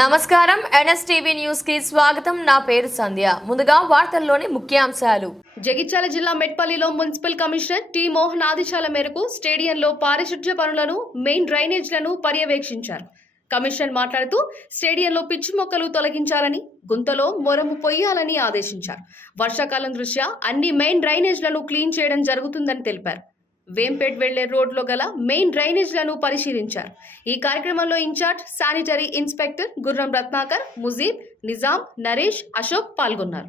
నమస్కారం NSTV news కి స్వాగతం. నా పేరు సంధ్య. ముందుగా వార్తల్లోని ముఖ్యాంశాలు. జగిత్యాల జిల్లా మెట్పల్లిలో మున్సిపల్ కమిషనర్ టి మోహన్ ఆదేశాల మేరకు స్టేడియంలో పారిశుధ్య పనులను, మెయిన్ డ్రైనేజ్లను పర్యవేక్షించారు. కమిషనర్ మాట్లాడుతూ స్టేడియంలో పిచ్చి మొక్కలు తొలగించాలని, గుంతలో మొరము పొయ్యాలని ఆదేశించారు. వర్షాకాలం దృష్ట్యా అన్ని మెయిన్ డ్రైనేజ్లను క్లీన్ చేయడం జరుగుతుందని తెలిపారు. వేంపేట్ వెళ్లే రోడ్లో గల మెయిన్ డ్రైనేజ్లను పరిశీలించారు. ఈ కార్యక్రమంలో ఇన్ఛార్జ్ శానిటరీ ఇన్స్పెక్టర్ గుర్రం రత్నాకర్, ముజీబ్, నిజాం, నరేష్, అశోక్ పాల్గొన్నారు.